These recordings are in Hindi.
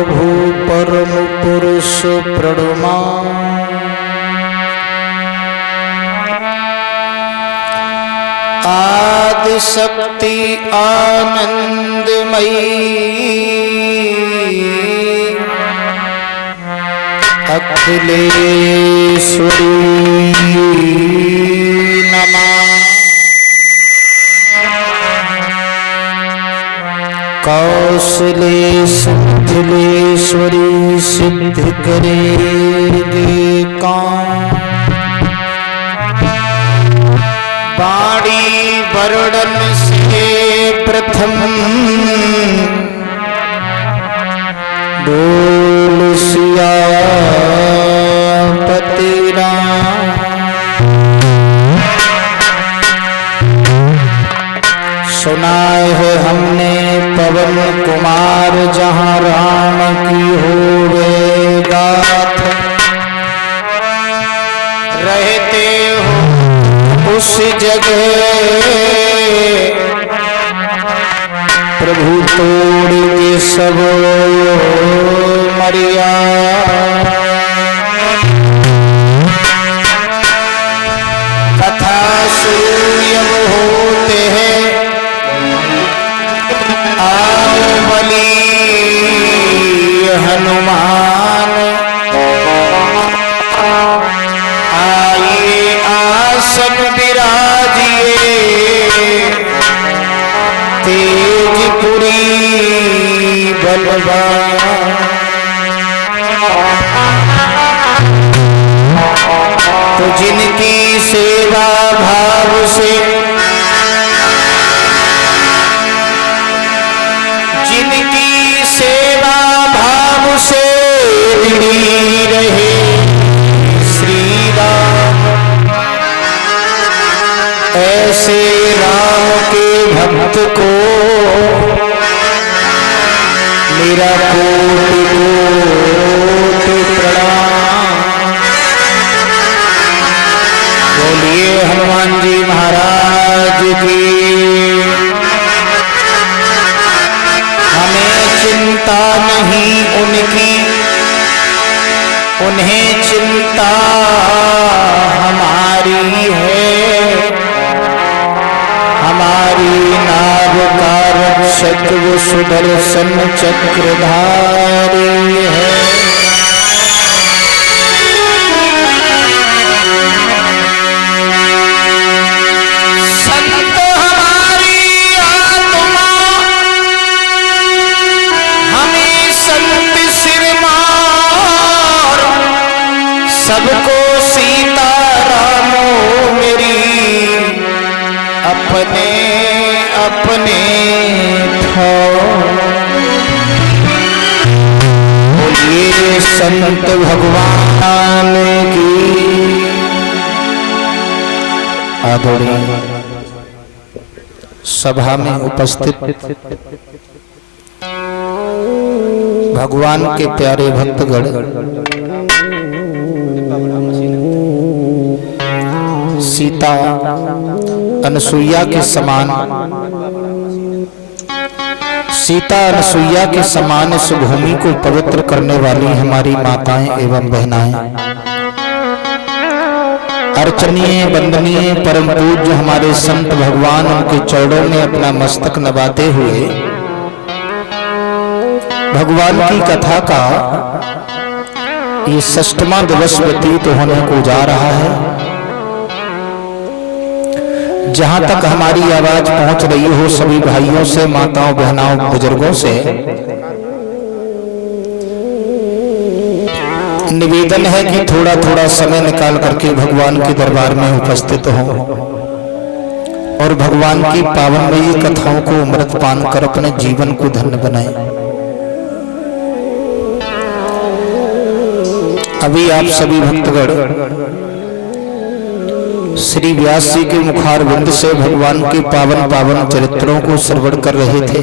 प्रभु परम पुरुष प्रणमा आदि शक्ति आनंदमयी अखिलेश्वरी नमः। कौशलेश्वरी सिद्ध करेगी काम वाणी वर्णन से प्रथम बोल सियापति राम। सुनाए है हमने पवन कुमार जहाँ राम की होवे गाथ रहते हो उस जगह प्रभु तोड़ के सब मरिया। कथा सूर्य होते हैं आओ बलि हनुमान आइए आसन विराजिए तेजपुरी बलवान। तो जिनकी सेवा भाव से सेवा भाव से जुड़ी रहे श्री राम ऐसे राम के भक्त को मेरा कोटि कोटि प्रणाम। बोलिए हनुमान जी महाराज की। चिंता नहीं उनकी उन्हें चिंता हमारी है। हमारी नाव का रक्षक वो सुदर्शन चक्रधारी है। सबको सीता रामो मेरी अपने अपने बोलिए संत भगवान की। आदरणीय सभा में उपस्थित भगवान के प्यारे भक्तगण, सीता अनसुईया के समान इस भूमि को पवित्र करने वाली हमारी माताएं एवं बहनाएं, अर्चनीय वंदनीय परम पूज्य हमारे संत भगवान उनके चरणों में अपना मस्तक नवाते हुए भगवान की कथा का ये 6वां दिवस व्यतीत होने को जा रहा है। जहां तक हमारी आवाज पहुंच रही हो सभी भाइयों से, माताओं बहनाओं बुजुर्गों से निवेदन है कि थोड़ा थोड़ा समय निकाल करके भगवान के दरबार में उपस्थित हो और भगवान की पावनमयी कथाओं को अमृत पान कर अपने जीवन को धन्य बनाएं। अभी आप सभी भक्तगण श्री व्यास जी के मुखारविंद से भगवान के पावन पावन चरित्रों को श्रवण कर रहे थे।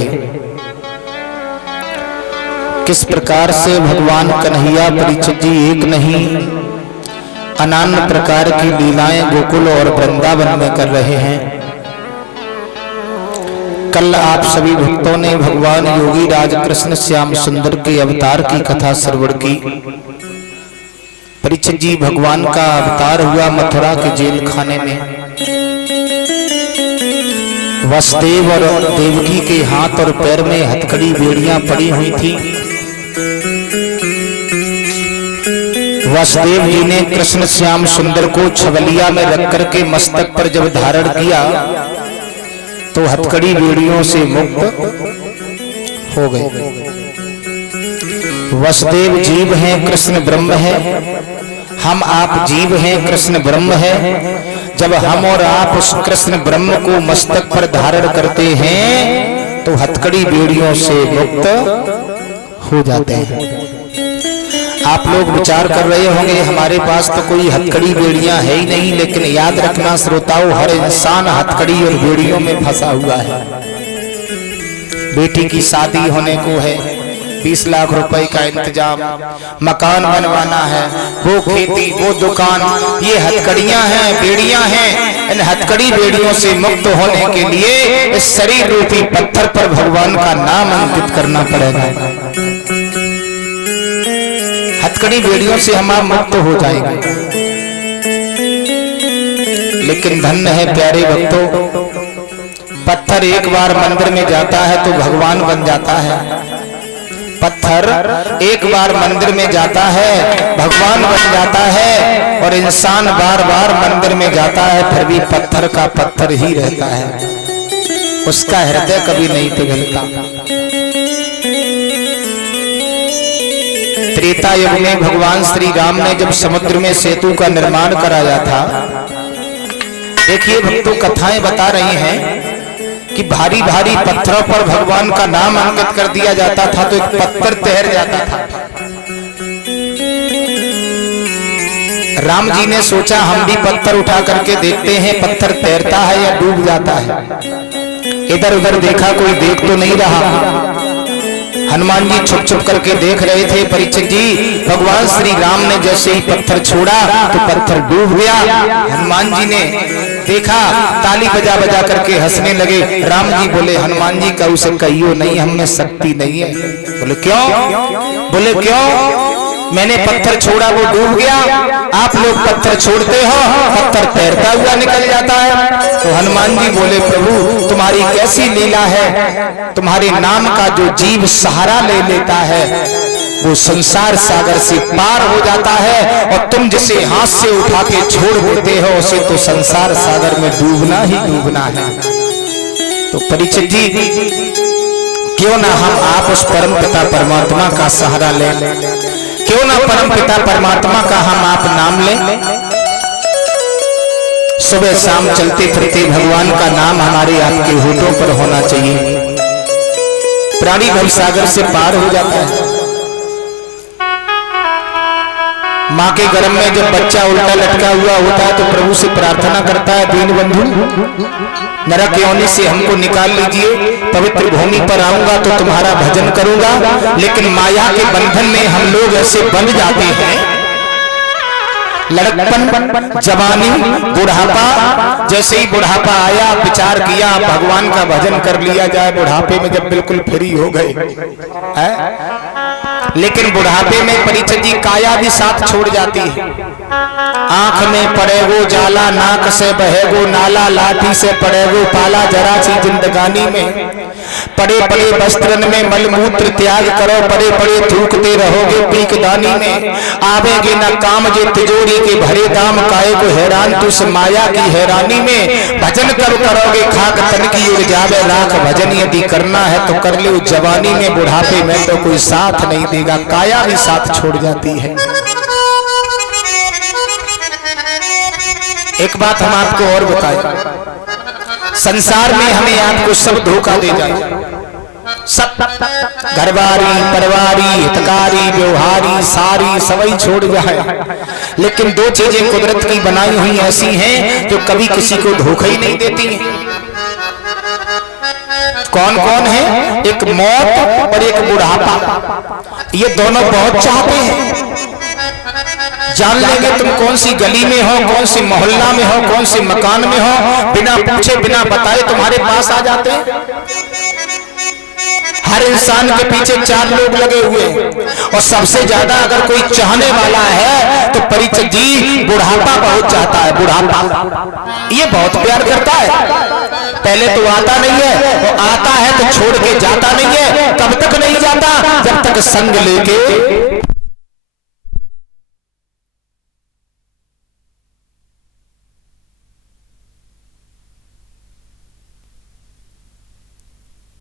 किस प्रकार से भगवान कन्हैया परिचित जी एक नहीं अनन्य प्रकार की लीलाएं गोकुल और वृंदावन में कर रहे हैं। कल आप सभी भक्तों ने भगवान योगी राज कृष्ण श्याम सुंदर के अवतार की कथा श्रवण की। परीक्षित जी, भगवान का अवतार हुआ मथुरा के जेल खाने में। वसुदेव और देवकी के हाथ और पैर में हथकड़ी बेड़ियां पड़ी हुई थी। वसुदेव जी ने कृष्ण श्याम सुंदर को छवलिया में रख करके मस्तक पर जब धारण किया तो हथकड़ी बेड़ियों से मुक्त हो गए। वसुदेव जीव हैं, कृष्ण ब्रह्म है। हम आप जीव हैं, कृष्ण ब्रह्म है। जब हम और आप उस कृष्ण ब्रह्म को मस्तक पर धारण करते हैं तो हथकड़ी बेड़ियों से मुक्त हो जाते हैं। आप लोग विचार कर रहे होंगे हमारे पास तो कोई हथकड़ी बेड़ियां है ही नहीं, लेकिन याद रखना श्रोताओं, हर इंसान हथकड़ी और बेड़ियों में फंसा हुआ है। बेटी की शादी होने को है, 20 लाख रुपए का इंतजाम, मकान बनवाना है, वो खेती, वो दुकान, ये हथकड़ियां हैं, बेड़ियां हैं। इन हथकड़ी बेड़ियों से मुक्त होने के लिए इस शरीर रूपी पत्थर पर भगवान का नाम अंकित करना पड़ेगा। हथकड़ी बेड़ियों से हम आप मुक्त हो जाएंगे। लेकिन धन्य है प्यारे भक्तों, पत्थर एक बार मंदिर में जाता है तो भगवान बन जाता है। पत्थर एक बार मंदिर में जाता है, भगवान बन जाता है। और इंसान बार बार मंदिर में जाता है फिर भी पत्थर का पत्थर ही रहता है, उसका हृदय कभी नहीं पिघलता। त्रेता युग में भगवान श्री राम ने जब समुद्र में सेतु का निर्माण कराया था, देखिए भक्तों, कथाएं बता रही हैं कि भारी भारी पत्थरों पर भगवान का नाम अंकित कर दिया जाता था तो एक पत्थर तैर जाता था। राम जी ने सोचा हम भी पत्थर उठा करके देखते हैं पत्थर तैरता है या डूब जाता है। इधर उधर देखा, कोई देख तो नहीं रहा। हनुमान जी छुप छुप करके देख रहे थे। परीक्षित जी, भगवान श्री राम ने जैसे ही पत्थर छोड़ा तो पत्थर डूब गया। हनुमान जी ने देखा, ताली बजा बजा करके हंसने लगे। राम जी बोले, हनुमान जी का उसे कहियो नहीं, हम में शक्ति नहीं है। बोले क्यों? बोले क्यों? मैंने पत्थर छोड़ा वो डूब गया, आप लोग पत्थर छोड़ते हो पत्थर तैरता हुआ निकल जाता है। तो हनुमान जी बोले, प्रभु तुम्हारी कैसी लीला है, तुम्हारे नाम का जो जीव सहारा ले लेता है वो संसार सागर से पार हो जाता है, और तुम जिसे हाथ से उठा के छोड़ देते हो उसे तो संसार सागर में डूबना ही डूबना है। तो परीक्षित जी, क्यों ना हम आप उस परम पिता परमात्मा का सहारा लें, क्यों ना परम पिता परमात्मा का हम आप नाम लें। सुबह शाम चलते फिरते भगवान का नाम हमारे आपके होठों पर होना चाहिए। प्राणी भव सागर से पार हो जाता है। माँ के गर्भ में जब बच्चा उल्टा लटका हुआ होता है तो प्रभु से प्रार्थना करता है, दीन बंधु नरक योनि से हमको निकाल लीजिए, पवित्र भूमि पर आऊंगा तो तुम्हारा भजन करूंगा। लेकिन माया के बंधन में हम लोग ऐसे बंध जाते हैं, लड़कपन, जवानी, बुढ़ापा। जैसे ही बुढ़ापा आया, विचार किया भगवान का भजन कर लिया जाए। बुढ़ापे में जब बिल्कुल फ्री हो गए है? लेकिन बुढ़ापे में परीक्षित जी काया भी साथ छोड़ जाती है। आंख में पड़ेगो जाला, नाक से बहेगो नाला, लाठी से पड़ेगो पाला, जरा सी जिंदगानी में पड़े पड़े वस्त्रन में मलमूत्र त्याग करो, पड़े पड़े थूकते रहोगे पीकदानी में। आवेगे न काम जे तिजोरी के भरे दाम, काहे को हैरान तुस माया की हैरानी में। भजन कब करोगे खाक तन की उड़ जावे राख, भजन यदि करना है तो कर लो जवानी में। बुढ़ापे में तो कोई साथ नहीं देगा, काया भी साथ छोड़ जाती है। एक बात हम आपको और बताएं, संसार में हमें आपको सब धोखा दे जाए, सब घरवारी परिवारी हितकारी व्यवहारी सारी सवई छोड़ जाए। लेकिन दो चीजें कुदरत की बनाई हुई ऐसी हैं जो कभी किसी को धोखा ही नहीं देती हैं। कौन कौन है? एक मौत और एक बुढ़ापा। ये दोनों बहुत चाहते हैं। जान लेंगे तुम कौन सी गली में हो, कौन सी मोहल्ला में हो, कौन से मकान में हो, बिना पूछे बिना बताए तुम्हारे पास आ जाते हैं। हर इंसान के पीछे 4 लोग लगे हुए हैं और सबसे ज्यादा अगर कोई चाहने वाला है तो परीक्षक जी बुढ़ापा बहुत चाहता है। बुढ़ापा ये बहुत प्यार करता है। पहले तो आता नहीं है, वो आता है तो छोड़ के जाता नहीं है। कब तक नहीं जाता? जब तक संग लेके